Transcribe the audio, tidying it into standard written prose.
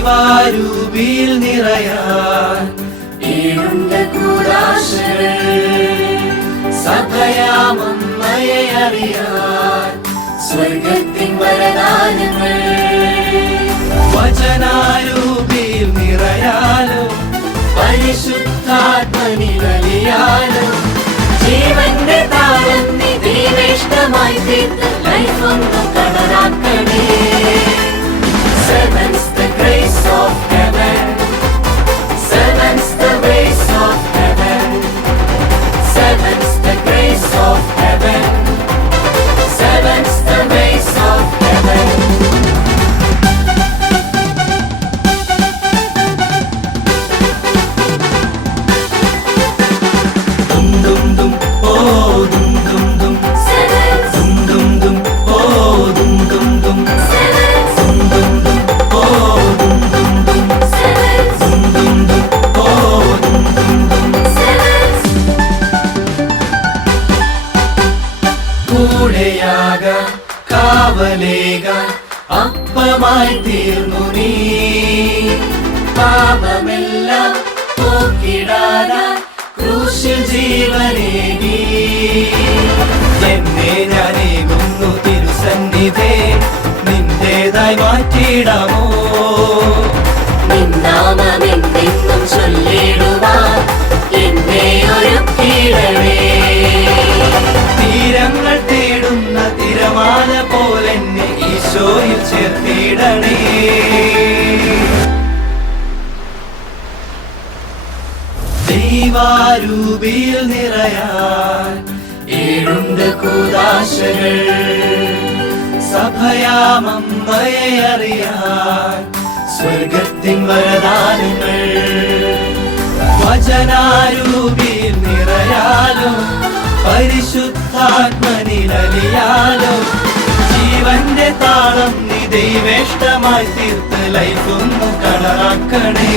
ദൈവാരൂപിയിൽ നിറയാൻ ഏഴുണ്ട് കൂദാശകൾ സഭയാമമ്മയെ അറിയാൻ സ്വർഗത്തിൻ വരദാനങ്ങൾ വചനാരൂപിയിൽ നിറയാലും പരിശുദ്ധാത്മനിലലിയാലും ജീവന്റെ താളം നീ ദൈവേഷ്ടമായി തീർത്ത് ലൈഫ് ഒന്ന് കളറാക്കണേ. Seven's the grace of heaven, seven's the ways of heaven, seven's the grace of heaven, seven's the ways of heaven. dum dum dum oh dum dum dum Seven's, dum dum dum oh dum dum dum seven's, dum dum dum oh dum dum dum seven's, dum dum dum oh dum dum dum seven's. കൂടെയാക കാവലേക അപ്പമായി തീർന്നു നീ പാപമെല്ലാം പോക്കിടാനായി ക്രൂശിൽ ജീവനേകി. എന്നെ ഞാനേകുന്നു തിരുസന്നിധേ നിന്റേതായി മാറ്റിയിടാമോ നിന്നാമമെന്നും ചൊല്ലിടുവാൻ എന്നെ ഒരുക്കിയിടണേ. തീരങ്ങൾ തേടുന്ന തിരമാല പോലെന്നെ ഈശോയിൽ ചേർത്തിടണേ ദൈവാരൂപിയിൽ നിറയാൻ ഏഴുണ്ട് കൂദാശകൾ സഭയാമമ്മയെ അറിയാൻ സ്വർഗത്തിൻ വരദാനങ്ങൾ വചനാരൂപിയിൽ നിറയാലും പരിശുദ്ധാത്മനിലലിയാലും ജീവന്റെ താളം നീ ദൈവേഷ്ടമായി തീർത്ത് ലൈഫൊന്നു കളറാക്കണേ